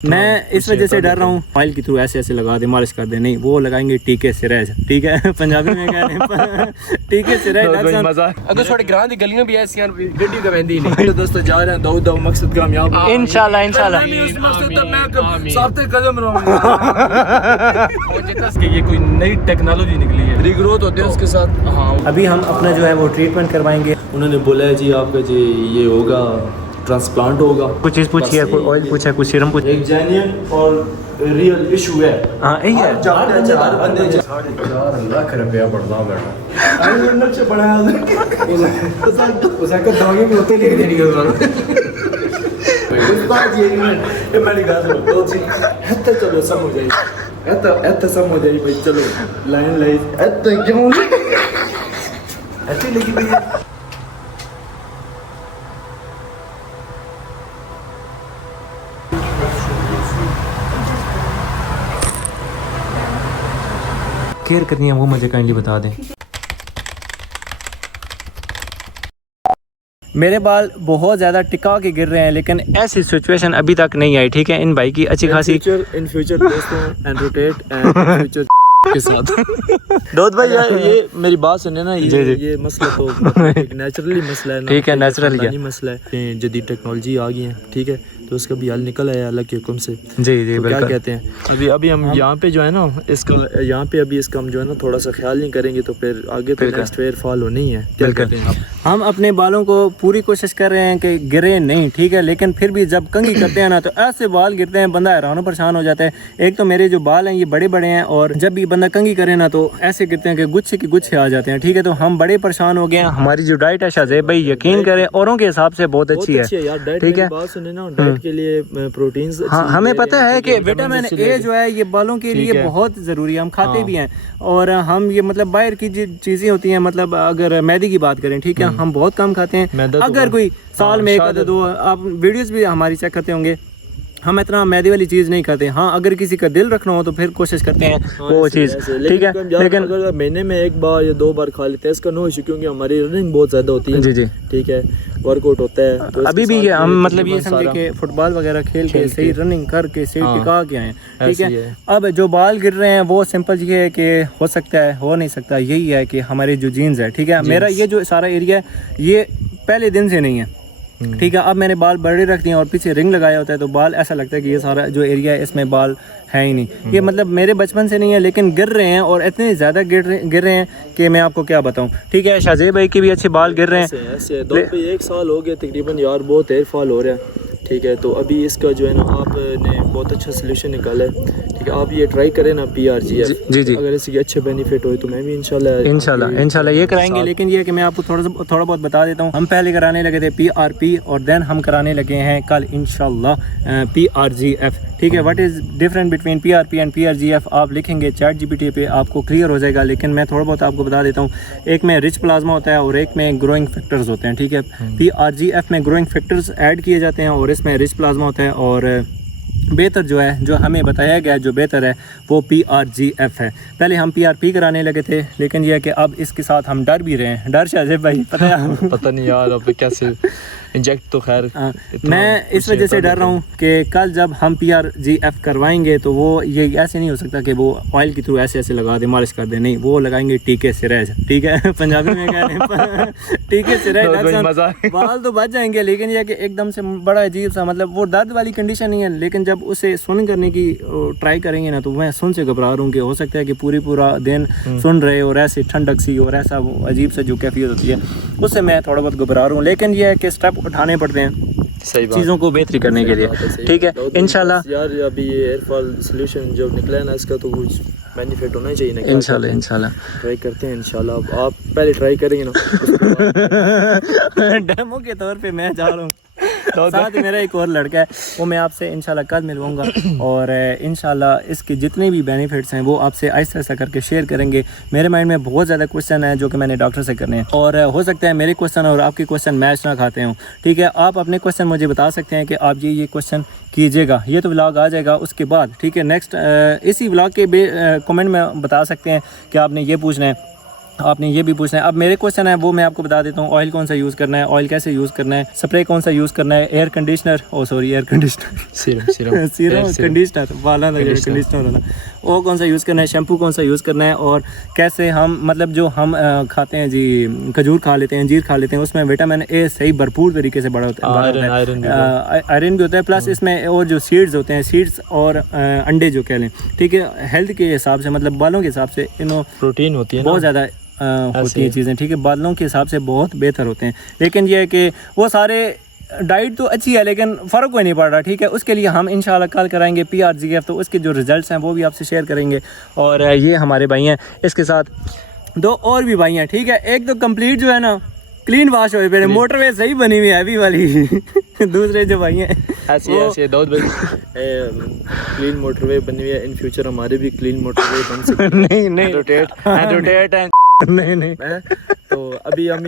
मैं इस वजह से डर रहा हूँ ऑयल के थ्रू ऐसे ऐसे लगा दे, मालिश कर दे, नहीं वो लगाएंगे टीके सिरैज, ठीक है पंजाबी में कह रहे हैं टीके सिरैज। अगर थोड़े ग्रां दी गलियां भी ऐसी गड्डी का वेंदी नहीं। तो दोस्तों जा रहे हैं दो दो मकसद कामयाब इंशाल्लाह इंशाल्लाह। उस मकसद तक मैं साथ कदम रहूंगा। और जितना कि ये कोई नई टेक्नोलॉजी निकली है, रीग्रोथ होते हैं उसके साथ। हाँ अभी हम अपना जो है वो ट्रीटमेंट करवाएंगे। उन्होंने बोला है जी आपका जी ये होगा ट्रांसप्लांट होगा। कुछ चीज़ पूछी है, कोई ऑयल पूछा है, कुछ सीरम पूछा, एक जेन्युइन और रियल इशू है। हाँ यही है। 4 लाख रुपया बढ़ना बेटा से बढ़ाया उसका दवाई में होते लिख देनी है। ये मेरी बात सुनो तो जी हत्ता चलो सब हो जाएगी, हत्ता सब हो जाएगी भाई। चलो लाइन लाइन हत्ता क्यों ऐसे लिखी हुई है। केयर करनी है वो मुझे काइंडली बता दें। मेरे बाल बहुत ज़्यादा टिका के गिर रहे हैं, लेकिन ऐसी सिचुएशन अभी तक नहीं आई, ठीक है। इन भाई की अच्छी खासी इन फ्यूचर दोस्तों एंड रोटेट एंड फ्यूचर के साथ दोस्त भाई ये मेरी बात सुने ना, ये मसला तो एक नेचुरली मसला है ना, ठीक है, नेचुरल नहीं मसला है। जदीद टेक्नोलॉजी आ गई है, ठीक है, तो उसका भी हल निकल आया अल्लाह के हुक्म से। जी जी तो क्या कहते हैं अभी हम यहाँ पे जो है ना इसका यहाँ पे अभी इसका हम जो है ना थोड़ा सा ख्याल नहीं करेंगे तो फिर आगे तो नेक्स्ट फेयर फॉल होनी है। क्या कहते हैं हम अपने बालों को पूरी कोशिश कर रहे हैं कि गिरे नहीं, ठीक है, लेकिन फिर भी जब कंघी करते हैं ना तो ऐसे बाल गिरते हैं, बंदा हैरान परेशान हो जाता है। एक तो मेरे जो बाल हैं ये बड़े बड़े हैं, और जब भी बंदा कंघी करे ना तो ऐसे गिरते हैं कि गुच्छे के गुच्छे आ जाते हैं, ठीक है। तो हम बड़े परेशान हो गए हैं। हमारी जो डाइट है शाहज़ेब भाई यकीन करें औरों के हिसाब से बहुत अच्छी है, ठीक है। बात सुने ना, डाइट के लिए प्रोटीन्स, हाँ हमें पता है कि विटामिन ए जो है ये बालों के लिए बहुत ज़रूरी है, हम खाते भी हैं। और हम ये मतलब बाहर की चीज़ें होती हैं, मतलब अगर मैदे की बात करें, ठीक है, हम बहुत कम खाते हैं। अगर कोई साल में एक आधा दो, आप वीडियोस भी हमारी चेक करते होंगे, हम इतना मैदे वाली चीज़ नहीं खाते। हाँ अगर किसी का दिल रखना हो तो फिर कोशिश करते हैं वो चीज़, ठीक है। लेकिन अगर महीने में 1 बार या 2 बार खा लेते हैं इसका नो इशू, क्योंकि हमारी रनिंग बहुत ज़्यादा होती है। जी जी ठीक है, वर्कआउट होता है। तो अभी भी हम मतलब ये समझे कि फुटबॉल वगैरह खेल के सही रनिंग करके सही टिका के आए, ठीक है। अब जो बाल गिर रहे हैं वो सिंपल ये है कि हो सकता है, हो नहीं सकता, यही है कि हमारे जो जीन्स है, ठीक है। मेरा ये जो सारा एरिया है ये पहले दिन से नहीं है, ठीक है। अब मैंने बाल बड़े रख दिए और पीछे रिंग लगाया होता है, तो बाल ऐसा लगता है कि ये सारा जो एरिया है इसमें बाल है ही नहीं। ये मतलब मेरे बचपन से नहीं है, लेकिन गिर रहे हैं और इतने ज़्यादा गिर रहे हैं कि मैं आपको क्या बताऊं, ठीक है। शाहज़ेब भाई के भी अच्छे बाल गिर रहे हैं। ऐसे 1 साल हो गया तकरीबन यार, बहुत हेयर फॉल हो रहा है, ठीक है। तो अभी इसका जो है ना आपने बहुत अच्छा सोल्यूशन निकाला है, ठीक है। आप ये ट्राई करें ना PRGF, जी जी, अगर इसके अच्छे बेनिफिट हो तो मैं भी इंशाल्लाह ये कराएंगे। लेकिन ये कि मैं आपको थोड़ा बहुत बता देता हूँ, हम पहले कराने लगे थे PRP और देन हम कराने लगे हैं कल इंशाल्लाह PRGF, ठीक है। What is different between PRP and PRGF आप लिखेंगे ChatGPT पे, आपको क्लियर हो जाएगा। लेकिन मैं थोड़ा बहुत आपको बता देता हूँ, एक में रिच प्लाज्मा होता है और एक में ग्रोइंग फैक्टर्स होते हैं, ठीक है। PRGF में ग्रोइंग फैक्टर्स ऐड किए जाते हैं और इसमें रिच प्लाज्मा होता है, और बेहतर जो है, जो हमें बताया गया जो बेहतर है वो PRGF है। पहले हम PRP कराने लगे थे, लेकिन यह है कि अब इसके साथ हम डर भी रहे हैं। डर शाहज़ेब भाई पता है पता नहीं यार अब कैसे इंजेक्ट, तो खैर मैं इस वजह से डर रहा हूँ कि कल जब हम PRGF करवाएंगे तो वो ये ऐसे नहीं हो सकता कि वो ऑयल के थ्रू ऐसे ऐसे लगा दे, मालिश कर दे, नहीं वो लगाएंगे टीके सिरैज, ठीक है पंजाबी में कह रहे हैं टीके सिरैज। बाल तो बच जाएंगे, लेकिन यह कि एकदम से बड़ा अजीब सा, मतलब वो दर्द वाली कंडीशन नहीं है, लेकिन जब उसे सुन करने की ट्राई करेंगे ना तो मैं सुन से घबरा रहा हूँ कि हो सकता है कि पूरा दिन सुन रहे और ऐसे ठंडक सी और ऐसा अजीब सा जो कैफियत होती है उससे मैं थोड़ा बहुत घबरा रहा हूँ। लेकिन यह है कि स्टेप उठाने पड़ते हैं चीज़ों को बेहतरी करने के लिए, ठीक है। इंशाल्लाह यार अभी ये हेयर फॉल सोल्यूशन जो निकला है ना, इसका तो कुछ बेनिफिट होना चाहिए ना। इंशाल्लाह ट्राई करते हैं इंशाल्लाह। आप पहले ट्राई करेंगे ना डेमो के तौर पे मैं जा रहा हूँ। साथ ही मेरा एक और लड़का है, वो मैं आपसे इंशाल्लाह कल मिलवाऊंगा और इंशाल्लाह इसके जितने भी बेनिफिट्स हैं वो आपसे आहिस्ता आहिस्ता करके शेयर करेंगे। मेरे माइंड में बहुत ज़्यादा क्वेश्चन है जो कि मैंने डॉक्टर से करने हैं, और हो सकता है मेरे क्वेश्चन और आपके क्वेश्चन मैच ना खाते हों, ठीक है। आप अपने क्वेश्चन मुझे बता सकते हैं कि आप ये क्वेश्चन कीजिएगा, ये तो व्लॉग आ जाएगा उसके बाद, ठीक है। नेक्स्ट इसी व्लॉग के कमेंट में बता सकते हैं कि आपने ये पूछना है, आपने ये भी पूछना है। अब मेरे क्वेश्चन है वो मैं आपको बता देता हूँ। ऑयल कौन सा यूज़ करना है, ऑयल कैसे यूज़ करना है, स्प्रे कौन सा यूज़ करना है, air conditioner air conditioner serum conditioner वाला कंडीशनर होना, वो कौन सा यूज़ करना है, शैम्पू कौन सा यूज़ करना है, और कैसे हम मतलब जो हम खाते हैं जी, खजूर खा लेते हैं, अंजीर खा लेते हैं, उसमें विटामिन ए सही भरपूर तरीके से बड़ा होता है, आयरन भी होता है, प्लस इसमें और जो सीड्स होते हैं, सीड्स और अंडे जो कह लें, ठीक है, हेल्थ के हिसाब से मतलब बालों के हिसाब से इनो प्रोटीन होती है बहुत ज़्यादा होती हैं चीज़ें, ठीक है, बालों के हिसाब से बहुत बेहतर होते हैं। लेकिन ये है कि वो सारे डाइट तो अच्छी है लेकिन फ़र्क कोई नहीं पड़ रहा, ठीक है। उसके लिए हम इंशाल्लाह कल कराएंगे PRGF, तो उसके जो रिज़ल्ट्स हैं वो भी आपसे शेयर करेंगे। और ये हमारे भाई हैं, इसके साथ 2 और भी भाई हैं, ठीक है। एक तो कंप्लीट जो है ना क्लीन वाश हुए पे, मोटरवे सही बनी हुई है हैवी वाली दूसरे जो भाई हैं ऐसे दाऊद भाई क्लीन मोटरवे बनी हुई है, इन फ्यूचर हमारे भी क्लीन मोटरवे बन सकते नहीं रोटेट नहीं तो अभी हम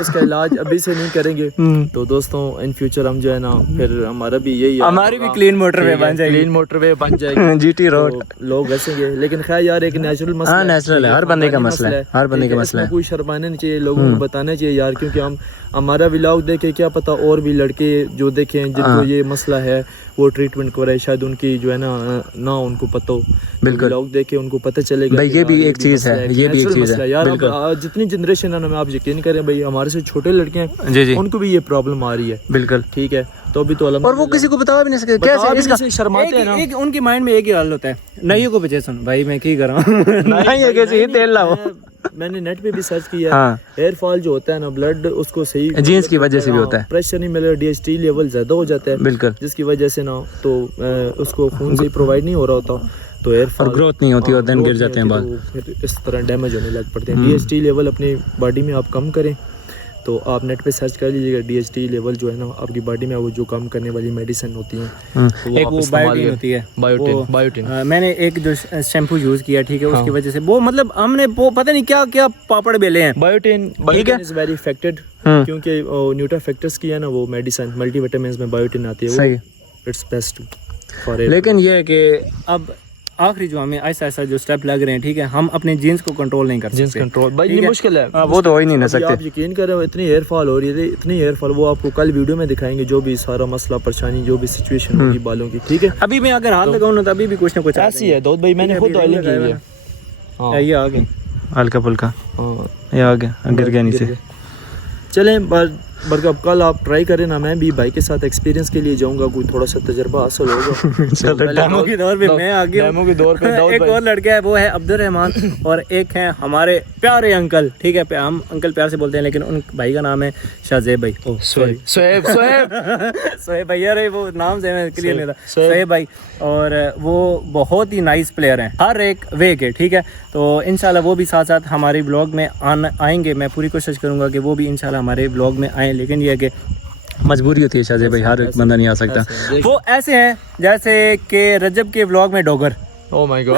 इसका इलाज अभी से नहीं करेंगे, तो दोस्तों इन फ्यूचर हम जो है ना फिर हमारा भी यही हमारी भी क्लीन मोटरवे बन जाएगी, क्लीन मोटरवे बन जाएगी GT रोड, तो लोग हंसेंगे, लेकिन खैर यार एक नेचुरल मसला है, नेचुरल है, हर बंदे का मसला है, हर बंदे का मसला है, कोई शर्माना नहीं चाहिए, लोगों को बताना चाहिए यार, क्योंकि हमारा व्लॉग देखे क्या पता और भी लड़के जो देखें जिनको ये मसला है वो ट्रीटमेंट कराए, शायद उनकी जो है ना उनको पता हो, बिल्कुल व्लॉग देखे उनको पता चलेगा भाई ये भी एक चीज़ है, ये भी एक चीज़ है यार। जितनी जनरेशन है ना, मैं आप यकीन करें भाई, हमारे से छोटे लड़के हैं जी उनको भी ये प्रॉब्लम आ रही है, बिल्कुल, ठीक है, तो अभी तो और वो किसी को बता भी नहीं सकते कैसे, इसका शर्माते हैं ना, एक उनकी माइंड में एक ही हाल होता है, नहीं को बचे सुन भाई मैं की कर रहा हूँ नहीं है कैसे तेल लाओ। मैंने नेट पे भी सर्च किया, हेयर फॉल जो होता है ना, ब्लड उसको सही जीन्स की वजह से भी होता है, प्रेशर नहीं मिलेगा, DHT लेवल ज्यादा हो जाता है, बिल्कुल, जिसकी वजह से ना तो उसको खून से प्रोवाइड नहीं हो रहा होता, तो हेयर फॉल ग्रोथ नहीं होती और देन गिर जाते हैं बाल, फिर इस तरह डैमेज होने लग पड़ते हैं। DHT लेवल अपनी बॉडी में आप कम करें, तो आप नेट पे सर्च कर लीजिएगा, DHT लेवल जो है ना आपकी बॉडी में वो जो कम करने वाली मेडिसिन होती हैं, एक वो बायोटिन होती है, बायोटिन मैंने एक जो शैम्पू यूज किया, ठीक है, उसकी वजह से वो मतलब हमने वो पता नहीं क्या क्या पापड़ बेले हैं। बायोटिन इज वेरी इफेक्टेड, क्योंकि न्यूट्राफैक्टर्स की है ना वो मेडिसिन, मल्टीविटामिन्स में बायोटिन आती है, सही, इट्स बेस्ट फॉर। लेकिन ये है कि अब आखिरी जो हमें ऐसा जो स्टेप लग रहे हैं, ठीक है, हम अपने जीन्स को कंट्रोल नहीं कर सकते, जीन्स कंट्रोल भाई ये मुश्किल है, वो तो हो ही नहीं ना सकते। आप यकीन करें इतनी हेयर फॉल हो रही है, इतनी हेयर फॉल, वो आपको कल वीडियो में दिखाएंगे, जो भी सारा मसला परेशानी जो भी सिचुएशन होगी बालों की, ठीक है। अभी मैं अगर हाथ लगाऊं ना तो अभी भी कुछ ना कुछ ऐसी है दाऊद भाई, मैंने खुद ऑयलिंग की है। हां ये आ गए हल्का फुल्का, ये आ गया, गिर गया नीचे। चलें बल्कि अब कल आप ट्राई करें ना, मैं भी भाई के साथ एक्सपीरियंस के लिए जाऊंगा, कोई थोड़ा सा तजर्बा हासिल होगा। चलो डेमो के दौर पे मैं आ गया, डेमो के दौर पे एक और लड़का है वो है अब्दुल रहमान, और एक है हमारे प्यारे अंकल, ठीक है, हम अंकल प्यार से बोलते हैं, लेकिन उन भाई का नाम है शाहजेब भाई, सोहेब भाई, अरे वो नाम से मैं क्लियर नहीं था, सोहेब भाई, और वो बहुत ही नाइस प्लेयर हैं हर एक वे के, ठीक है। तो इंशाल्लाह वो भी साथ साथ हमारे ब्लॉग में आएंगे, मैं पूरी कोशिश करूंगा कि वो भी इंशाल्लाह हमारे ब्लॉग में आए, लेकिन ये है कि मजबूरी होती है शाहजेब भाई, हर एक बंदा नहीं आ सकता। वो ऐसे हैं जैसे कि रजब के ब्लॉग में डॉगर, ओह माय गॉड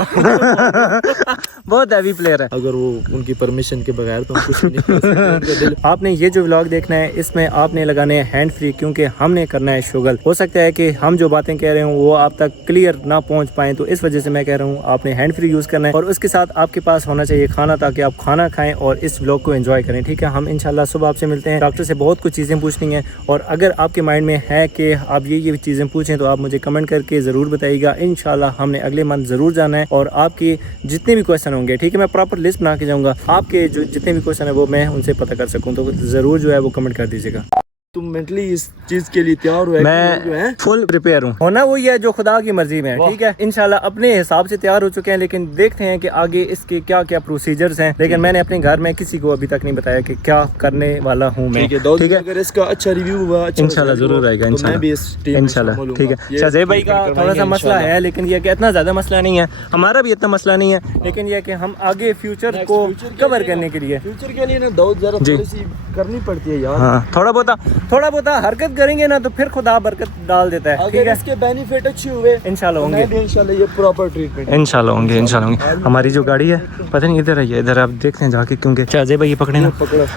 बहुत हैवी प्लेयर है, अगर वो उनकी परमिशन के बगैर तो हम कुछ नहीं कर सकते। आपने ये जो व्लॉग देखना है इसमें आपने लगाने हैं हैंड फ्री, क्योंकि हमने करना है शुगल। हो सकता है कि हम जो बातें कह रहे हूँ वो आप तक क्लियर ना पहुँच पाएँ, तो इस वजह से मैं कह रहा हूँ आपने हैंड फ्री यूज़ करना है, और उसके साथ आपके पास होना चाहिए खाना, ताकि आप खाना खाएं और इस व्लॉग को एंजॉय करें, ठीक है। हम इंशाल्लाह सुबह आपसे मिलते हैं, डॉक्टर से बहुत कुछ चीज़ें पूछनी है, और अगर आपके माइंड में है कि आप ये चीज़ें पूछें तो आप मुझे कमेंट करके ज़रूर बताइएगा। इंशाल्लाह हमने अगले मंथ ज़रूर जाना है, और आपके जितने भी क्वेश्चन होंगे, ठीक है, मैं प्रॉपर लिस्ट बना के जाऊंगा, आपके जो जितने भी क्वेश्चन है वो मैं उनसे पता कर सकूं, तो ज़रूर जो है वो कमेंट कर दीजिएगा। तुम मेंटली इस चीज के लिए तैयार हो? मैं फुल प्रिपेयर हूँ, होना वही है जो खुदा की मर्जी में है, ठीक है। इंशाल्लाह अपने हिसाब से तैयार हो चुके हैं, लेकिन देखते हैं कि आगे इसके क्या क्या प्रोसीजर्स हैं, लेकिन मैंने अपने घर में किसी को अभी तक नहीं बताया कि क्या करने वाला हूँ मैं, ठीक है। अगर इसका अच्छा रिव्यू हुआ इंशाल्लाह जरूर आएगा, इंशाल्लाह, ठीक है। शाहजेब भाई का थोड़ा सा मसला है, लेकिन ये कि इतना ज्यादा मसला नहीं है, हमारा भी इतना मसला नहीं है, लेकिन यह कि हम आगे फ्यूचर को कवर करने के लिए, फ्यूचर के लिए ना दाऊद जरा थोड़ी सी करनी पड़ती है यार, हाँ, थोड़ा बहुत हरकत करेंगे ना तो फिर खुदा बरकत डाल देता है, ठीक है। इसके बेनिफिट अच्छे हुए इंशाल्लाह होंगे, इंशाल्लाह ये प्रॉपर ट्रीटमेंट इंशाल्लाह होंगे। हमारी जो गाड़ी है पता नहीं इधर आई है, इधर आप देखते हैं जाके, क्योंकि शाहजेब भाई पकड़े ना,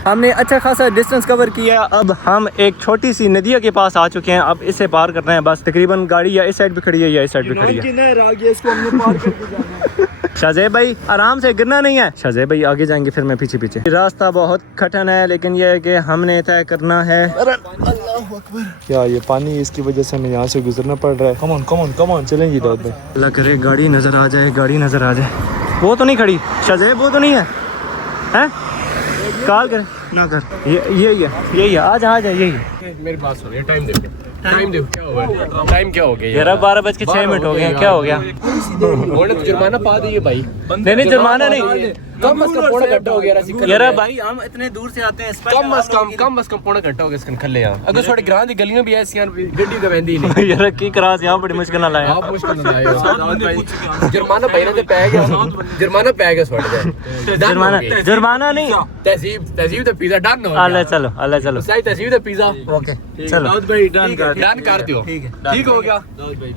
हमने अच्छा खासा डिस्टेंस कवर किया। अब हम एक छोटी सी नदिया के पास आ चुके हैं, अब इसे पार करना है बस। तकरीबन गाड़ी या इस साइड पे खड़ी है या इस साइड पे खड़ी है, नहर आ गई, इसको हमने पार करके जाना है। शाहजेब भाई आराम से, गिरना नहीं है। शाहजेब भाई आगे जाएंगे, फिर मैं पीछे पीछे। रास्ता बहुत कठिन है, लेकिन ये है कि हमने तय करना है। क्या ये पानी, इसकी वजह से हमें यहाँ से गुजरना पड़ रहा है। Come on come on come on, चलें जी दाऊद भाई। अल्लाह करे गाड़ी नजर आ जाए, गाड़ी नजर आ जाए। वो तो नहीं खड़ी शाहजेब, वो तो नहीं है, हैं? कॉल कर ना कर, यही है, आ जा यही है। मेरी बात सुनो, टाइम देखो, टाइम देखो क्या हुआ है, टाइम क्या हो गया यार 12:06 हो गए हैं, क्या हो गया? उन्होंने तो जुर्माना पा दिया भाई। नहीं जुर्माना नहीं, कम से कम पौना घंटा हो गया यार भाई हम इतने दूर से आते हैं, कम से कम पौना घंटा हो गया इसकन खले आ। अगर थोड़े ग्रां दी गलियां भी ऐसी गड्डी का वेंदी नहीं यार की क्रास यहां बड़ी मुश्किल ना लाया। आप मुश्किल ना लाए हो। जुर्माना भाई ने पै गया, जुर्माना पै गया छोड़ दे। जुर्माना नहीं, तहजीब तो पिज्जा डन हो गया। अल्लाह चलो सही तहजीब तो पिज्जा ओके चलो दाऊद भाई डन कर दियो, ठीक हो गया।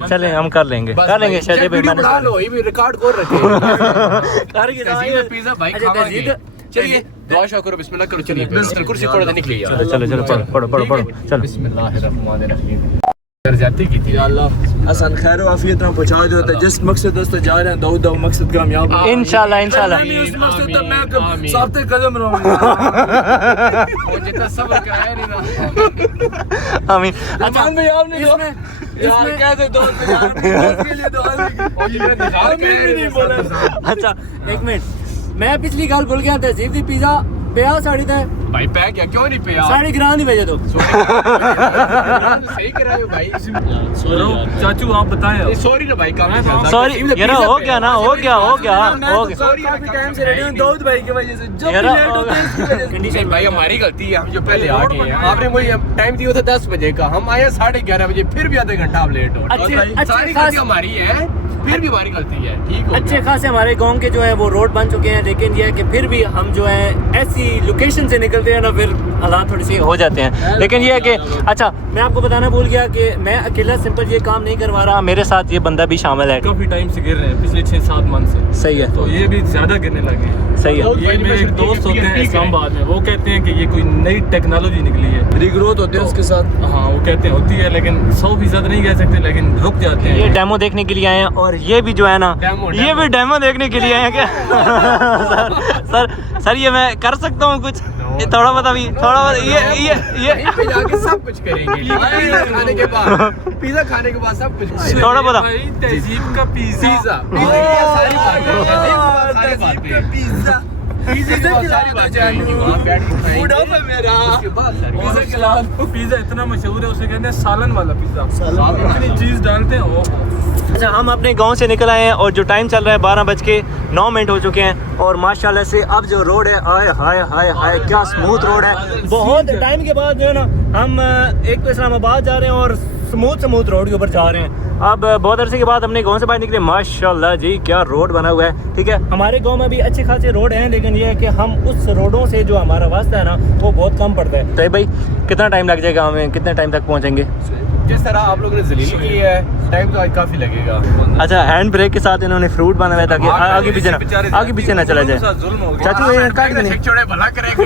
चले हम कर लेंगे शाहजेब भाई, मैंने बना लो, ये भी रिकॉर्ड कर रखे कर पिज्जा भाई खावांगे। चलिए दुआ शुरू करो, बिस्मिल्लाह करो, चलिए बिस्तर कुर्सी छोड़ दे, निकलिए यार। चलो पढ़ो चलो। बिस्मिल्लाहिर्रहमानिर्रहीम। जाती की थी अल्लाह आसान खैर और आफियत में पहुंचा देता है। जिस मकसद दोस्तों जा रहे हैं, दाऊद मकसद कामयाब हो। इंशाल्लाह उस मकसद तक मैं साफ्ते कदम रहूंगा। वो जितना सब्र कराया नहीं ना। आमीन। अच्छा भाई आपने इसमें कैसे दोस्त यार के लिए दुआ नहीं बोला। अच्छा एक मिनट, मैं पिछली गल भूल गया। तहजीब दी पिज्जा पिया साड़ी ते भाई पै गया, क्यों नहीं पिया? साड़ी ग्रां दी भेजे तो सही कराए हो भाई। चाचू आप बताएं। सॉरी ना भाई, काम है। सॉरी यार, हो गया ना, हो गया सॉरी काफी टाइम से रेडी हूं दाऊद भाई की वजह से। जब यार, भी लेट होता है इसकी वजह से। कंडीशन भाई हमारी गलती है, हम जो पहले आ गए हैं। आपने मुझे टाइम दिया था 10 बजे का, हम आए 11:30 बजे, फिर भी आधा घंटा आप लेट हो। सारी गलती हमारी है, फिर भी हमारी गलती है, ठीक हो। अच्छे खासे हमारे गांव के जो है वो रोड बन चुके हैं, लेकिन ये है कि फिर भी हम जो है ऐसी लोकेशन से निकलते हैं ना, फिर हालात थोड़ी सी हो जाते हैं। लेकिन ये है कि अच्छा, मैं आपको बताना भूल गया कि मैं अकेला सिंपल ये काम नहीं करवा रहा, मेरे साथ ये बंदा भी शामिल है। काफी टाइम से गिर रहे हैं, पिछले 6-7 मंथ से। सही है, तो ये भी ज्यादा गिरने लगे हैं। सही है। ये मेरे एक दोस्त होते हैं इस्लामाबाद में, वो कहते हैं कि ये कोई नई टेक्नोलॉजी निकली है, रीग्रोथ होते हैं उसके साथ। हाँ वो कहते हैं होती है, लेकिन 100% नहीं कह सकते, लेकिन रुक जाते हैं। ये डेमो देखने के लिए आए हैं, और ये भी जो है ना, ये भी डेमो देखने के लिए आए हैं क्या? सर ये मैं कर सकता हूँ कुछ? ये थोड़ा बहुत अभी थोड़ा बहुत ये पे जाके सब कुछ करेंगे। पिज्जा खाने के बाद सब कुछ थोड़ा बहुत तहजीब का पिज्जा सारी बातें पिज्जा पिज्जा इतना मशहूर है, उसे कहते हैं सालन वाला पिज्जा। इतनी चीज डालते हैं। अच्छा, हम अपने गांव से निकल आए हैं और जो टाइम चल रहा है 12:09 हो चुके हैं, और माशाल्लाह से अब जो रोड है, आए हाय हाय हाय क्या स्मूथ रोड है। बहुत टाइम के बाद जो है ना, हम एक तो इस्लामाबाद जा रहे हैं और स्मूथ रोड के ऊपर जा रहे हैं। अब बहुत अरसे के बाद अपने गांव से बाहर निकले, माशाल्लाह जी क्या रोड बना हुआ है। ठीक है, हमारे गांव में भी अच्छे खासे रोड हैं, लेकिन ये है कि हम उस रोडों से जो हमारा वास्ता है ना, वो बहुत कम पड़ता है। तो भाई कितना टाइम लग जाएगा, हमें कितने टाइम तक पहुँचेंगे? जिस तरह आप लोगों ने जलील की है, टाइम तो आज काफी लगेगा। अच्छा, हैंड ब्रेक के साथ इन्होंने फ्रूट बना हुआ है ताकि आगे पीछे ना चला जाए। चाचू ये काट देने भला करेंगे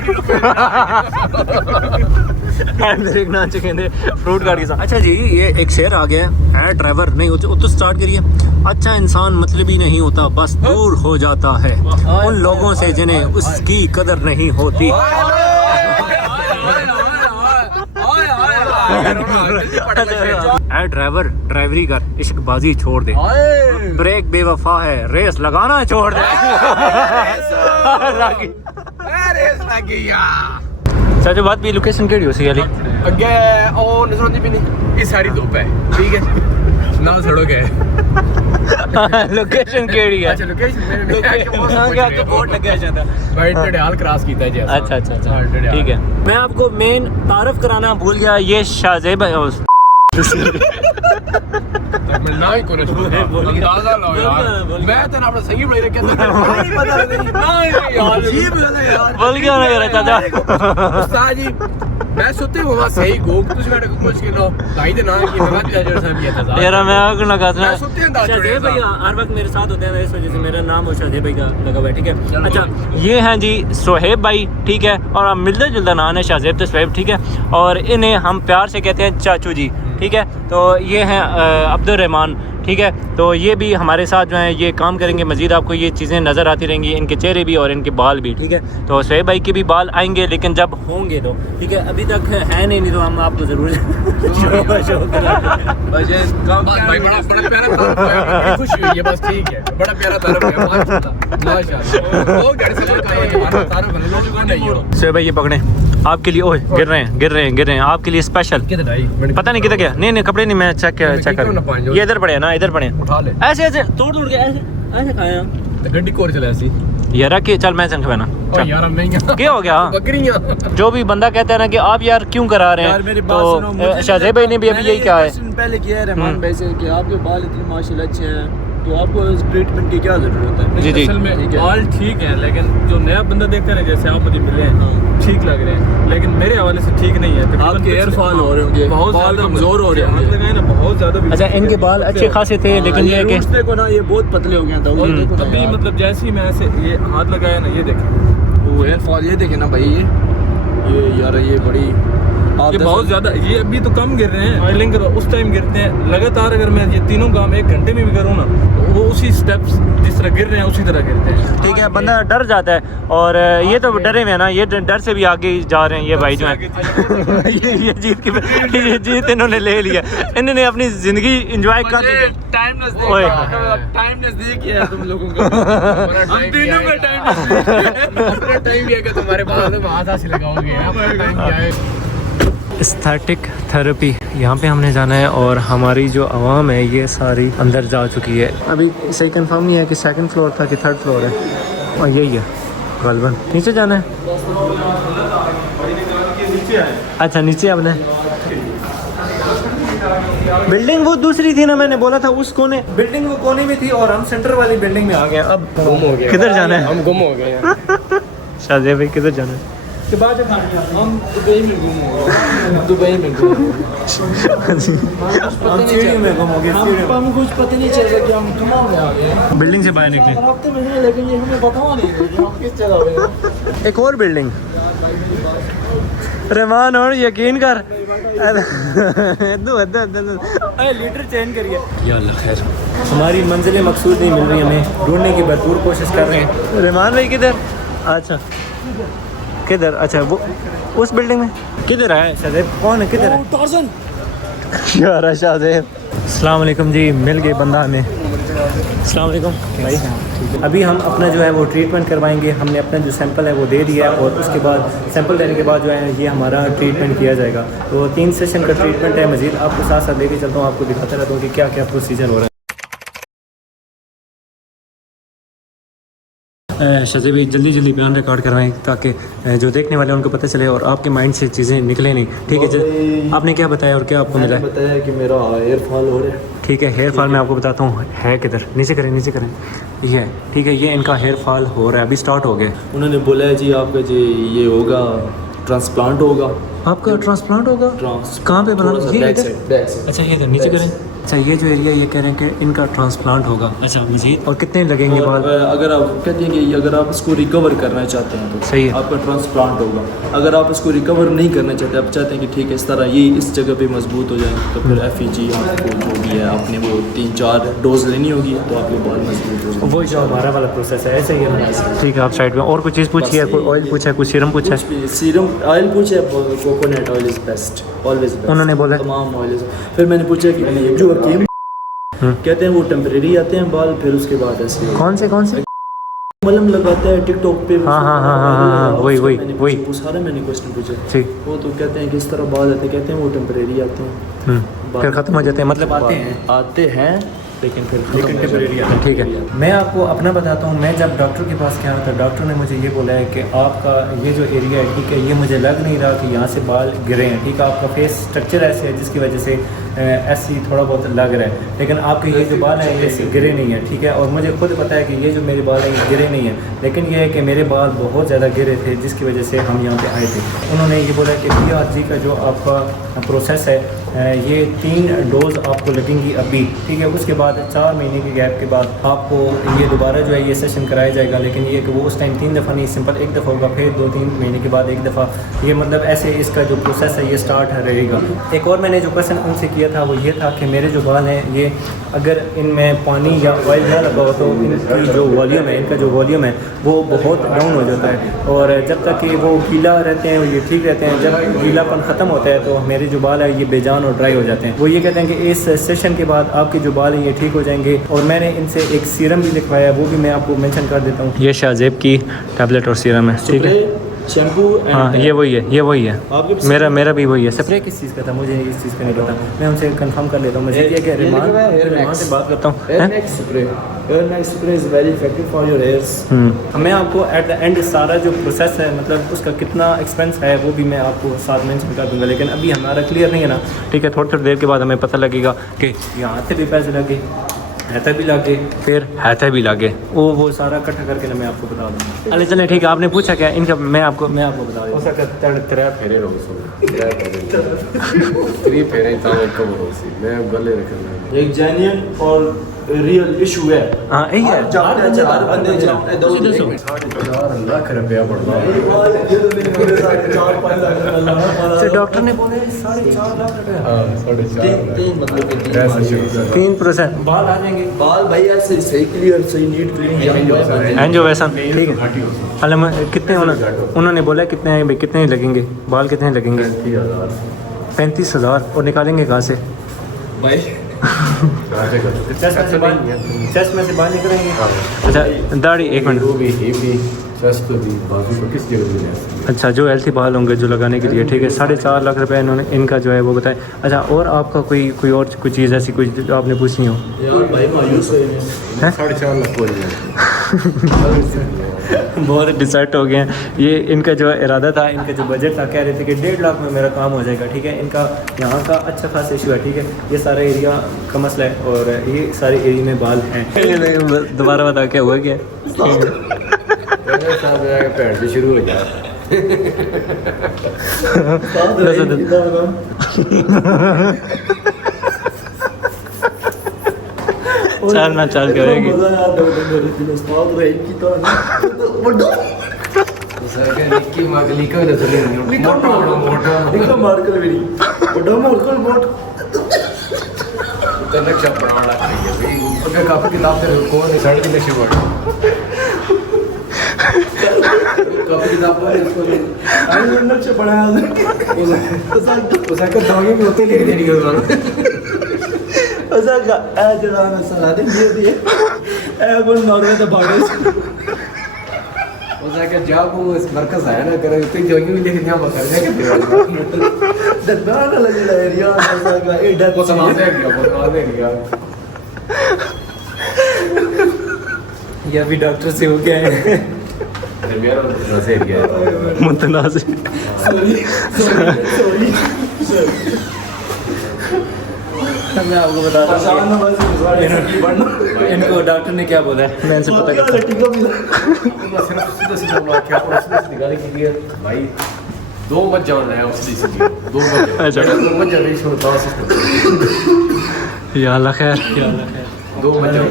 हैंड ब्रेक ना चुके थे, फ्रूट काट के साथ। अच्छा जी, ये एक शेर आ गया है ड्राइवर नहीं हो तो स्टार्ट करिए। अच्छा इंसान मतलबी नहीं होता, बस दूर हो जाता है उन लोगों से जिन्हें उसकी कदर नहीं होती। ऐ ड्राइवर ड्राइवरी कर, इश्कबाजी छोड़ दे, ब्रेक बेवफा है, रेस लगाना छोड़ दे। चाचू बात भी लोकेशन केड़ी हो सी वाली अगे ओ नजर आती भी नहीं, ये सारी धूप है, ठीक है ना सड़क है। लोकेशन केड़ी है? अच्छा लोकेशन क्या तो बोर्ड लगा जाता भाई टडियाल क्रॉस कीता है जी। अच्छा ठीक है। मैं आपको मेन तारफ कराना भूल गया, ये शाहजेब मैं ना ही कोने अंदाजा लो यार, मैं तो अपना सही बड़े रखे तो नहीं पता नहीं यार, अजीब है यार, बोल गया ना यार चाचा। उस्ताद जी मैं सोते हुआ सही गोग तुझ मेरे को मुश्किल हो भाई दे ना की लगा दिया जरा सा भी था यार, मैं आपको लगा था सोते अंदाज शाहजेब भैया हर वक्त मेरे साथ होते हैं, इस वजह से मेरा नाम और शाहजेब भाई का लगा हुआ है। ठीक है, अच्छा ये हैं जी सोहेब भाई, ठीक है, और हम मिलता जुलता नाम है शाहजेब तो सोहेब, ठीक है, और इन्हें हम प्यार से कहते हैं चाचू जी। ठीक है, तो ये हैं अब्दुल रहमान, ठीक ठीक है। तो ये भी हमारे साथ जो है ये काम करेंगे, मज़ीद आपको ये चीज़ें नज़र आती रहेंगी, इनके चेहरे भी और इनके बाल भी, ठीक है। तो शोएब भाई के भी बाल आएंगे लेकिन जब होंगे तो, ठीक है। अभी तक है नहीं तो हम आपको ज़रूर भाई बड़ा प्यारा खुशी हुई है, बस ठीक है, बड़ा प्यारा तारुफ है माशाल्लाह। वो घर से हमारा तारुफ है लोगों को नहीं हो। शोएब भाई ये पकड़े आपके लिए, ओए गिर रहे हैं आपके लिए स्पेशल। पता नहीं किधर गया, नहीं कपड़े नहीं, मैं चेक कर, ये इधर पड़े ना, इधर पड़े, उठा ले ऐसे ऐसे तोड़ के ऐसे खाए हम। गड्डी कोर चला ऐसी यार कि चल मैं संग बना यार हम नहीं क्या हो गया। बकरियां जो भी बंदा कहता है ना कि आप यार क्यों करा रहे यार मेरी हैं, बात सुनो, तो शाहजेब भाई ने भी अभी यही कहा है। पहले किया है रहमान भाई से कि आपके बाल इतने माशाल्लाह अच्छे हैं, तो आपको इस ट्रीटमेंट की क्या जरूरत है। जी जी असल में बाल ठीक है, लेकिन जो नया बंदा देखता है जैसे आप मुझे मिले हैं ठीक लग रहे हैं, लेकिन मेरे हवाले से ठीक नहीं है। आपके हेयर फॉल हो रहे होंगे, बहुत बाल ज्यादा कमजोर हो रहे हाथ होंगे। लगाए ना, बहुत ज्यादा। अच्छा इनके बाल अच्छे खासे थे लेकिन ये कि रूट्स देखो ना, ये बहुत पतले हो गए थे अभी मतलब जैसे ही मैं ऐसे ये हाथ लगाया ना, ये देखें वो हेयर फॉल, ये देखे ना भाई, ये यार ये बड़ी ये बहुत ज्यादा, ये अभी तो कम गिर रहे हैं, ऑयलिंग उस टाइम गिरते हैं लगातार। अगर मैं ये तीनों काम 1 घंटे में भी करूँ ना, तो वो उसी स्टेप्स जिस तरह गिर रहे हैं उसी तरह गिरते हैं। ठीक है, बंदा डर जाता है और ये तो डरे हुए हैं ना, ये डर से भी आगे जा रहे हैं ये भाई जो है। ये जीत इन्होंने ले लिया, इन्होंने अपनी जिंदगी एंजॉय कर ली। टाइम नजदीक है तुम लोगों का। हम तीनों में टाइम भी है कि तुम्हारे पास में हाथ से लगाओगे, हमारा टाइम क्या है। एस्थेटिक थेरेपी यहाँ पे हमने जाना है और हमारी जो आवाम है ये सारी अंदर जा चुकी है। अभी सही कंफर्म नहीं है कि 2nd फ्लोर था कि 3rd फ्लोर है, और यही है गलबन। नीचे जाना है, अच्छा नीचे आपने बिल्डिंग वो दूसरी थी ना, मैंने बोला था उस कोने, बिल्डिंग वो कोने में थी और हम सेंटर वाली बिल्डिंग में आ गए। अब गुम हो गए, किधर जाना है, हम गुम हो गए हैं। शाहजेब भाई किधर जाना है? हम दुबई में घूम हो गए, दुबई में घूम हो गए, हम कुछ पता नहीं चल रहा कि हम कहाँ में आ गए। बिल्डिंग से बाहर निकले, हफ्ते में है लेकिन ये हमें बता नहीं रहे कि हम किस जगह पे। एक और बिल्डिंग, रहमान और यकीन कर लीटर चेंज करिए। या अल्लाह खैर, हमारी मंजिल मकसूद नहीं मिल रही, हमें ढूंढने की भरपूर कोशिश कर रहे हैं। रहमान भाई किधर, अच्छा किधर, अच्छा वो उस बिल्डिंग में किधर है शाहजेब, कौन है किधर है यार शाहजेब। अस्सलाम वालेकुम जी, मिल गए बंदा हमें। अस्सलाम वालेकुम भाई। अभी हम अपना जो है वो ट्रीटमेंट करवाएंगे, हमने अपना जो सैंपल है वो दे दिया है और उसके बाद सैंपल देने के बाद जो है ये हमारा ट्रीटमेंट किया जाएगा। तो 3 सेशन का ट्रीटमेंट है, मज़ीद आपको साथ साथ लेके चलता हूँ, आपको दिखाता रहता हूँ कि क्या क्या प्रोसीजर हो रहा है। शाहजेब भाई जल्दी बयान रिकॉर्ड करवाएं ताकि जो देखने वाले हैं उनको पता चले और आपके माइंड से चीज़ें निकले नहीं, ठीक है। आपने क्या बताया और क्या आपको मिला है? बताया कि मेरा हेयर फॉल हो रहा है। ठीक है, हेयर फॉल मैं आपको बताता हूँ है किधर, नीचे करें ये है, ठीक है। ये इनका हेयर फॉल हो रहा है, अभी स्टार्ट हो गया। उन्होंने बोला है जी आपका जी ये होगा, ट्रांसप्लांट होगा। आपका ट्रांसप्लांट होगा? कहाँ पे बना? ये इधर, अच्छा ये इधर नीचे करें। अच्छा ये जो एरिया ये कह रहे हैं कि इनका ट्रांसप्लांट होगा। अच्छा मजीद और कितने लगेंगे बाल? अगर आप कहते हैं कि अगर आप इसको रिकवर करना चाहते हैं तो सही है, आपका ट्रांसप्लांट होगा। अगर आप इसको रिकवर नहीं करना चाहते, आप चाहते हैं कि ठीक है इस तरह ये इस जगह पे मजबूत हो जाए, तो फिर FEG आपको जो भी है आपने वो 3-4 डोज लेनी होगी तो आपके बाल मजबूत हो जाए। वो जो हमारा वाला प्रोसेस है ऐसे ही है। ठीक है, आप साइड में और कुछ चीज़ पूछिए, कोई ऑयल पूछा है, कुछ सीरम पूछा है? सीरम ऑयल पूछे, coconut oil is best, always best, उन्होंने बोला तमाम ऑयल। फिर मैंने पूछा कि जो हकीम कहते हैं वो टेम्परेरी आते हैं बाल, फिर उसके बाद ऐसे कौन से मलहम लगाता है टिकटॉक पे। हाँ, वही वो सारा मैंने क्वेश्चन पूछे, ठीक। वो तो कहते हैं कि इस तरह बाल आते, कहते हैं वो टेम्परेरी आते हैं, फिर ख़त्म हो जाते हैं, मतलब आते हैं लेकिन टेम्परेरी आता है। ठीक है, मैं आपको अपना बताता हूँ। मैं जब डॉक्टर के पास गया तो डॉक्टर ने मुझे ये बोला है कि आपका ये जो एरिया है, ठीक है, ये मुझे लग नहीं रहा कि यहाँ से बाल गिरे हैं, ठीक है। आपका फेस स्ट्रक्चर ऐसे है जिसकी वजह से ऐसे ही थोड़ा बहुत लग रहा है, लेकिन आपके ये जो बाल हैं ये गिरे नहीं है, ठीक है। और मुझे खुद पता है कि ये जो मेरे बाल हैं ये गिरे नहीं है, लेकिन ये है कि मेरे बाल बहुत ज़्यादा गिरे थे जिसकी वजह से हम यहाँ पे आए थे। उन्होंने ये बोला कि PRG का जो आपका प्रोसेस है ये 3 डोज आपको लगेंगी अभी, ठीक है। उसके बाद 4 महीने के गैप के बाद आपको ये दोबारा जो है ये सेशन कराया जाएगा, लेकिन ये कि वो उस टाइम 3 दफ़ा नहीं, सिंपल 1 दफ़ा होगा, फिर 2-3 महीने के बाद 1 दफ़ा, ये मतलब ऐसे इसका जो प्रोसेस है ये स्टार्ट रहेगा। एक और मैंने जो क्वेश्चन उनसे किया था वो ये था कि मेरे जो बाल हैं ये अगर इनमें पानी या ऑयल ना लगा हो तो इनकी जो वॉल्यूम है, इनका जो वॉल्यूम है वो बहुत डाउन हो जाता है, और जब तक कि वो गीला रहते हैं ये ठीक रहते हैं। जब गीलापन ख़त्म होता है तो मेरे जो बाल है ये बेजान और ड्राई हो जाते हैं। वो ये कहते हैं कि इस सेशन के बाद आपके जो बाल हैं ये ठीक हो जाएंगे, और मैंने इनसे एक सीरम भी लिखवाया, वो भी मैं आपको मेंशन कर देता हूँ। ये शाहजेब की टैबलेट और सीरम है, ठीक है। शैम्पू हाँ ये वही है, ये वही है। आपके मेरा भी वही है। स्प्रे किस चीज़ का था मुझे इस चीज़ का नहीं पता, मैं उनसे कंफर्म कर लेता हूँ। मुझे ये कि रिमान से बात करता हूँ। Hair Max spray is very effective for your hairs. मैं आपको एट द एंड सारा जो प्रोसेस है, मतलब उसका कितना एक्सपेंस है वो भी मैं आपको साथ मेंशन कर दूँगा, लेकिन अभी हमारा क्लियर नहीं है ना, ठीक है। थोड़ी देर के बाद हमें पता लगेगा कि यहाँ से भी पैसे लगे, हैता भी लागे, फिर हैता भी लागे, वो सारा इकट्ठा करके ना मैं आपको बता दूँ। अरे चलें ठीक है, आपने पूछा क्या इनका, मैं आपको बता दूँ। तेरे फेरे रहो तेरी फेरे कब हो सी मैं गले रखना एक जेन्युइन और रियल इशू है। हाँ यही है। चार बंदे जाओ 4 लाख रुपया पड़ता तो डॉक्टर ने बोले 4.5 लाख रुपया, 3 मतलब कि 3% बाल आ जाएंगे। बाल भाई ऐसे सही क्लियर सही नीट क्लीन एंजो वैसा ठीक है। हालांकि कितने उन्होंने बोला कितने लगेंगे बाल, कितने लगेंगे? 35,000। और निकालेंगे कहाँ से भाई? चेस्ट में से बाल निकलेंगे। अच्छा दाढ़ी, एक मिनट। किस जगह अच्छा जो हेल्थी बाल होंगे जो लगाने के लिए, ठीक है। 4.5 लाख रुपए इन्होंने इनका जो है वो बताए। अच्छा और आपका कोई और कोई चीज़ ऐसी कुछ जो आपने पूछनी हो? यार भाई मायूस है 4.5 लाख हो बहुत डिसाइड हो गए हैं। ये इनका जो इरादा था, इनका जो बजट था, कह रहे थे कि 1.5 लाख में मेरा काम हो जाएगा, ठीक है। इनका यहाँ का अच्छा खासा इशू है, ठीक है। ये सारा एरिया का मसला है और ये सारे एरिया में बाल हैं। दोबारा बता क्या हुआ क्या? पैंट शुरू हो जाए चाल ना चाल करेगी। मरकज है ना करे तो जो यूं लेके यहाँ कर वो समाज गया ये अभी डॉक्टर से हो गया है मुतनाज़। मैं आपको बता दूँ इनको डॉक्टर ने क्या बोला है, मैं इनसे पता करता भाई 2 मत जान है उसकी 2 मत जाने छोड़ता या अल्लाह खैर, या अल्लाह खैर। 2 मत जान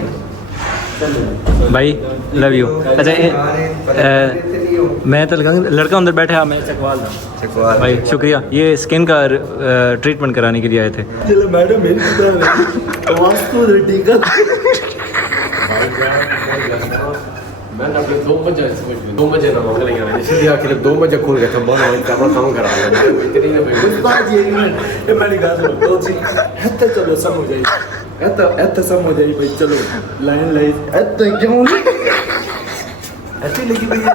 भाई लव यू। अच्छा मैं तो लड़का अंदर बैठे हैं, मैं चकवाल था भाई। शुक्रिया। ये स्किन का ट्रीटमेंट कराने के लिए आए थे। मैडम मैंने अपने 2 बजे ना मंगल गया सीधे आके 2 बजे खोल गया था बना काम करा इतनी ना कुछ बात ये नहीं है। मेरी बात सुनो तो जी हत्ते चलो सब हो जाएगी, ऐसा सब हो जाएगी भाई। चलो लाइन लाइन ऐसे क्यों ऐसे लगी भैया।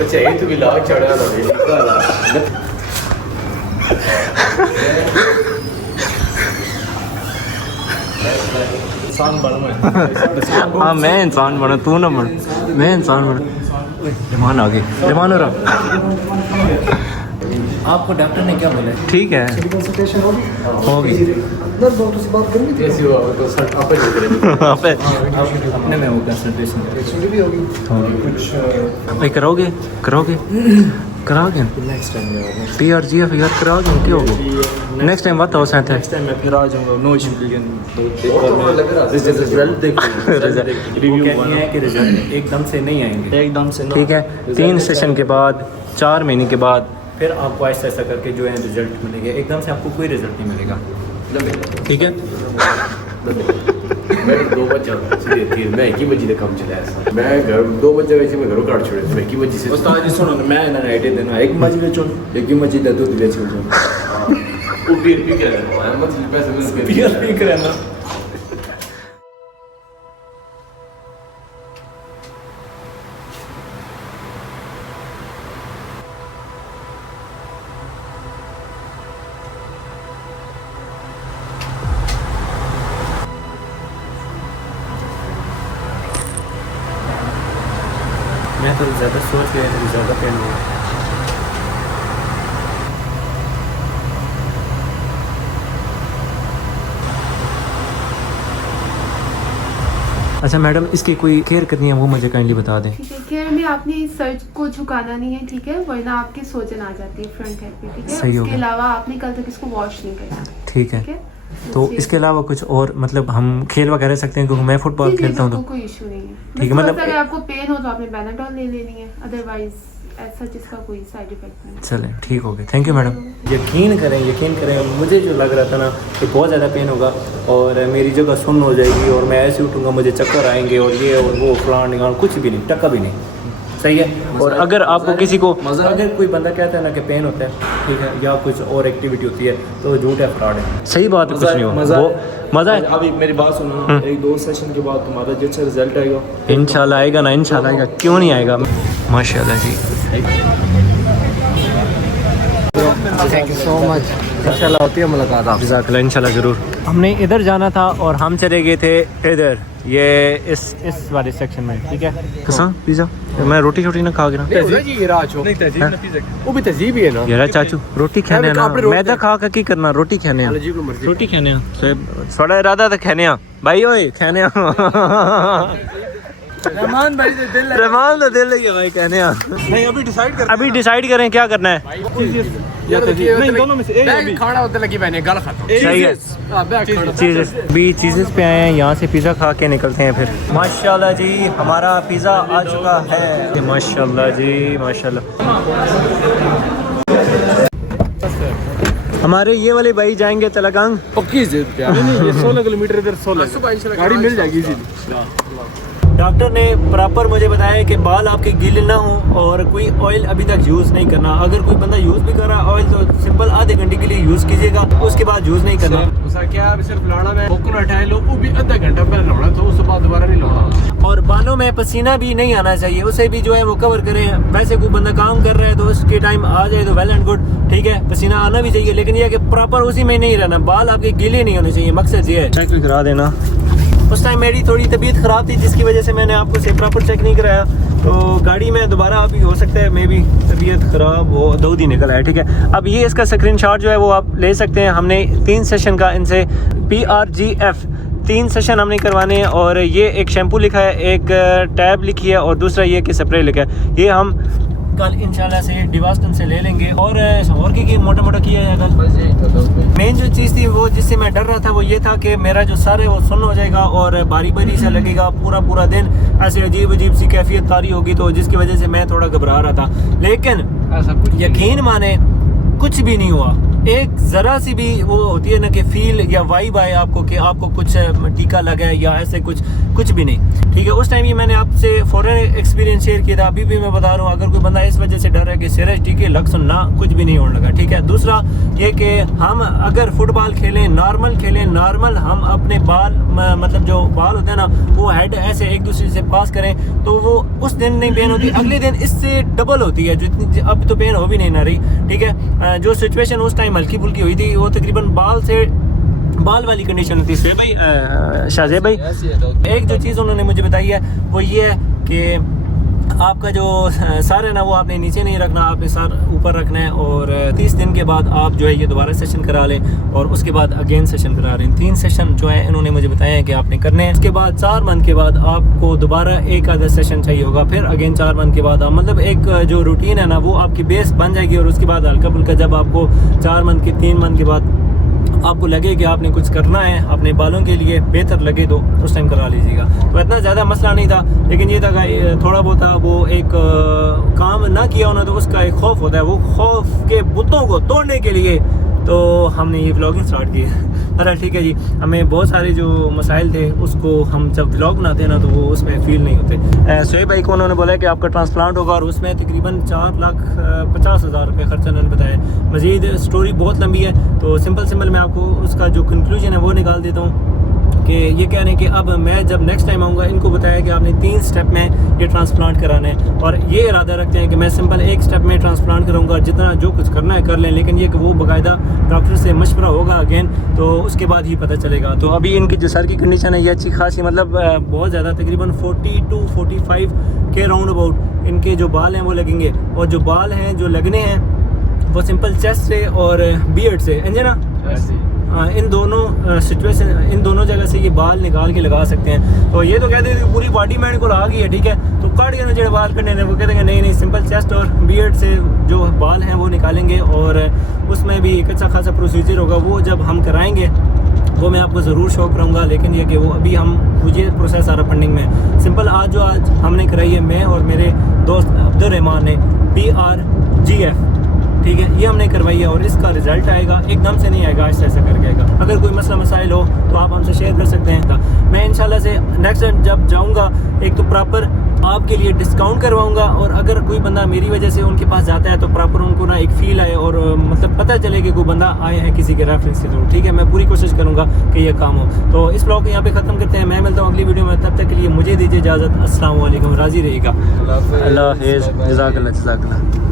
अच्छा ये तो भी लाग चढ़ा ना इंसान बनूं। हाँ मैं इंसान बना, तू ना बन, मैं इंसान बना। रहमान आ गए, रहमान हो रहा। आपको डॉक्टर ने क्या बोला? ठीक है कंसल्टेशन होगी। डॉक्टर से बात करनी थी। ऐसी हुआ तो सर आप अपने में वो कंसल्टेशन एक्चुअली भी होगी कुछ भाई करोगे नेक्स्ट टाइम यार PRGF यार कराओगे क्या होगा नेक्स्ट टाइम? बात हो सकता है नेक्स्ट टाइम मैं फिर आ जाऊंगा। No issue. रिजल्ट देखो रिव्यू है कि रिजल्ट एकदम से नहीं आएंगे, एकदम से ठीक है। 3 सेशन के बाद 4 महीने के बाद फिर आपको ऐसा ऐसा करके जो है रिजल्ट मिलेगा। एकदम से आपको कोई रिजल्ट नहीं मिलेगा, ठीक है। मैं 2 बजे सीधे तीर मैं एक ही बजे तक काम चला ऐसा मैं घर 2 बजे वैसे मैं घरों काट छोड़े मैं एक ही बजे से उस्ताद जी सुनो मैं ना आइडिया देना एक मजी बेचो एक ही मजी दे दो बेच के जाओ वो पीर पी कर मतलब पैसे मिल पीर पी कर ना मैं तो ज़्यादा सोच के ज़्यादा पेन हुआ। अच्छा मैडम, इसकी कोई केयर करनी है वो मुझे काइंडली बता दें। ठीक है, केयर में आपने सर को झुकाना नहीं है, ठीक है, वरना आपकी सोजन आ जाती है फ्रंट हेड पे, ठीक है। सही हो उसके गया। अलावा आपने कल तक इसको वॉश नहीं करना, ठीक है। ठीक है। तो इसके अलावा कुछ और मतलब हम खेल वगैरह सकते हैं, क्योंकि मैं फुटबॉल खेलता हूँ तो कोई इशू नहीं है। ठीक है, मतलब अगर आपको पेन हो तो आपने बेनाडोल ले लेनी है, अदरवाइज ऐसा जिसका कोई साइड इफेक्ट नहीं है। चलें ठीक हो गया, थैंक यू मैडम। यकीन करें मुझे जो लग रहा था ना कि बहुत ज़्यादा पेन होगा और मेरी जगह सुन्न हो जाएगी और मैं ऐसे उठूँगा मुझे चक्कर आएंगे और ये और वो फलान निकाल, कुछ भी नहीं, टक्का भी नहीं, सही है। और अगर आपको किसी को अगर कोई बंदा कहता है ना कि पेन होता है, ठीक है, या कुछ और एक्टिविटी होती है तो झूठ है, फ्रॉड है। सही बात है, कुछ नहीं हो मज़ा है। अभी मेरी बात सुनो, एक 2 सेशन के बाद तुम्हारा जो अच्छा रिजल्ट आएगा इंशाल्लाह आएगा ना, इंशाल्लाह आएगा, क्यों नहीं आएगा। माशाल्लाह जी, थैंक यू सो मच। इंशाल्लाह होती है मुलाकात आप जज़ाकल्लाह, इंशाल्लाह ज़रूर। हमने इधर जाना था और हम चले गए थे इधर, ये इस वाले सेक्शन में, ठीक है। कसा पिज़्ज़ा मैं रोटी छोटी ना खा गिरा जी ये राज हो नहीं तहजीब ना पिज़्ज़ा वो भी तहजीब ही है ना यार चाचू रोटी खाने ना, मैदा खा के की करना, रोटी खाने जी को मर्जी रोटी खाने थोड़ा इरादा था खाने भाई, ओए खाने रहमान भाई से दिल रहमान तो दिल है भाई कहने नहीं अभी डिसाइड करें क्या करना है। या तहजीब नहीं, दोनों में से एक अभी खाना होते लगी मैंने गल खत्म सही है, चीज़ेस पे आए हैं, यहाँ से पिज़्ज़ा खा के निकलते हैं फिर। माशाल्लाह जी हमारा पिज़्ज़ा आ चुका है, माशाल्लाह जी माशाल्लाह। हमारे ये वाले भाई जाएंगे तलगांग। पक्की जिद पे नहीं ये 16 किलोमीटर इधर 16 गाड़ी मिल जाएगी इजीली। डॉक्टर ने प्रॉपर मुझे बताया कि बाल आपके गीले ना हो और कोई ऑयल अभी तक यूज़ नहीं करना। अगर कोई बंदा यूज़ भी कर रहा है ऑयल तो सिंपल आधे घंटे के लिए यूज़ कीजिएगा, उसके बाद यूज़ नहीं करना। उसका क्या सिर्फ लाना में कोकोनट है लो, वो भी आधा घंटा पहले नहाना तो उसके बाद दोबारा नहीं नहाना। और बालों में पसीना भी नहीं आना चाहिए, उसे भी जो है वो कवर करें। वैसे कोई बंदा काम कर रहा है तो उसके टाइम आ जाए तो वेल एंड गुड, ठीक है, पसीना आना भी चाहिए, लेकिन यह कि प्रॉपर उसी में नहीं रहना, बाल आपके गीले नहीं होने चाहिए, मकसद ये है। चेक भी करा देना। उस टाइम मेरी थोड़ी तबीयत ख़राब थी जिसकी वजह से मैंने आपको से प्रॉपर चेक नहीं कराया, तो गाड़ी में दोबारा अभी हो सकता है मे भी तबीयत ख़राब हो, दूध ही निकल आया, ठीक है। अब ये इसका स्क्रीनशॉट जो है वो आप ले सकते हैं। हमने 3 सेशन का इनसे PRGF 3 सेशन हमने करवाने हैं और ये एक शैम्पू लिखा है, एक टैब लिखी है और दूसरा ये कि स्प्रे लिखा है। ये हम कल इंशाल्लाह से डिवास्टन से ले लेंगे। और की मोटा मोटा किया है कल। मेन जो चीज़ थी वो जिससे मैं डर रहा था वो ये था कि मेरा जो सर है वो सुन्न हो जाएगा और बारी बारी से लगेगा, पूरा दिन ऐसे अजीब सी कैफियत तारी होगी, तो जिसकी वजह से मैं थोड़ा घबरा रहा था। लेकिन यकीन माने कुछ भी नहीं हुआ। एक ज़रा सी भी वो होती है ना कि फील या वाइब आए आपको कि आपको कुछ टीका लगा है या ऐसे कुछ भी नहीं, ठीक है। उस टाइम ये मैंने आपसे फ़ौरन एक्सपीरियंस शेयर किया था, अभी भी मैं बता रहा हूँ। अगर कोई बंदा इस वजह से डर है कि सीरियस टीके लग सुनना, कुछ भी नहीं होने लगा, ठीक है। दूसरा ये कि हम अगर फुटबॉल खेलें, नॉर्मल हम अपने बाल मतलब जो बाल होते हैं ना वो हेड ऐसे एक दूसरे से पास करें तो वो उस दिन नहीं पेन होती, अगले दिन इससे डबल होती है, जितनी अब तो पेन हो भी नहीं ना रही, ठीक है। जो सिचुएशन उस टाइम हल्की फुल्की हुई थी वो तकरीबन बाल वाली कंडीशन होती है। भाई शाहजेब भाई, एक जो चीज़ उन्होंने मुझे बताई है वो ये है कि आपका जो सर है ना वो आपने नीचे नहीं रखना, आपने सर ऊपर रखना है। और 30 दिन के बाद आप जो है ये दोबारा सेशन करा लें और उसके बाद अगेन सेशन करा लें। 3 सेशन जो है इन्होंने मुझे बताया है कि आपने करने हैं। उसके बाद 4 मंथ के बाद आपको दोबारा एक आधा सेशन चाहिए होगा, फिर अगेन 4 मंथ के बाद मतलब एक जो रूटीन है ना वो आपकी बेस बन जाएगी। और उसके बाद हल्का फुल्का जब आपको 4 मंथ के 3 मंथ के बाद आपको लगे कि आपने कुछ करना है अपने बालों के लिए बेहतर लगे तो उस टाइम करा लीजिएगा। तो इतना ज़्यादा मसला नहीं था, लेकिन ये था कि थोड़ा बहुत वो एक काम ना किया होना तो उसका एक खौफ होता है, वो खौफ के बुतों को तोड़ने के लिए तो हमने ये व्लॉगिंग स्टार्ट की है। अरे ठीक है जी, हमें बहुत सारे जो मसाइल थे उसको हम जब व्लॉग बनाते हैं ना तो वो उसमें फ़ील नहीं होते। शोएब भाई को उन्होंने बोला कि आपका ट्रांसप्लांट होगा और उसमें तकरीबन 4,50,000 रुपये खर्चा उन्होंने बताया। मज़ीद स्टोरी बहुत लंबी है, तो सिंपल मैं आपको उसका जो कंक्लूजन है वो निकाल देता हूँ कि ये कह रहे हैं कि अब मैं जब नेक्स्ट टाइम आऊँगा इनको बताया कि आपने 3 स्टेप में ये ट्रांसप्लांट कराना है, और ये इरादा रखते हैं कि मैं सिंपल 1 स्टेप में ट्रांसप्लांट करूँगा, जितना जो कुछ करना है कर लें, लेकिन ये कि वो बाकायदा डॉक्टर से मशवरा होगा अगेन, तो उसके बाद ही पता चलेगा। तो अभी इनकी जो सर की कंडीशन है ये अच्छी खासी, मतलब बहुत ज़्यादा, तकरीबन 40 to 45 के राउंड अबाउट इनके जो बाल हैं वो लगेंगे, और जो बाल हैं जो लगने हैं वो सिंपल चेस्ट से और बियर्ड से, अंजना इन दोनों सिचुएशन, इन दोनों जगह से ये बाल निकाल के लगा सकते हैं। तो ये तो कहते हैं कि पूरी बॉडी मैंने को आ गई है, ठीक है, तो काट के ना जो बाल करने हैं वो कहते हैं नहीं सिंपल चेस्ट और बियर्ड से जो बाल हैं वो निकालेंगे, और उसमें भी एक अच्छा खासा प्रोसीजर होगा, वो जब हम कराएंगे वो मैं आपको ज़रूर शो कराऊंगा। लेकिन ये कि वो अभी मुझे प्रोसेस आ रहा फंडिंग में। सिंपल आज हमने कराई है, मैं और मेरे दोस्त अब्दुर्रहमान ने PRGF, ठीक है, ये हमने करवाई है, और इसका रिजल्ट आएगा, एकदम से नहीं आएगा, ऐसा करके आएगा। अगर कोई मसला मसाइल हो तो आप हमसे शेयर कर सकते हैं। मैं इंशाल्लाह से नेक्स्ट टाइम जब जाऊंगा एक तो प्रॉपर आपके लिए डिस्काउंट करवाऊंगा, और अगर कोई बंदा मेरी वजह से उनके पास जाता है तो प्रॉपर उनको ना एक फ़ील आए, और मतलब पता चले कि कोई बंदा आए हैं किसी के रेफरेंस के थ्रू, ठीक है। मैं पूरी कोशिश करूँगा कि ये काम हो। तो इस ब्लॉग को यहाँ पे ख़त्म करते हैं, मैं मिलता हूँ अगली वीडियो में, तब तक के लिए मुझे दीजिए इजाज़त। अस्सलाम वालेकुम, राज़ी रहिएगा। अल्लाह हाफ़िज़, जज़ाकल्लाह।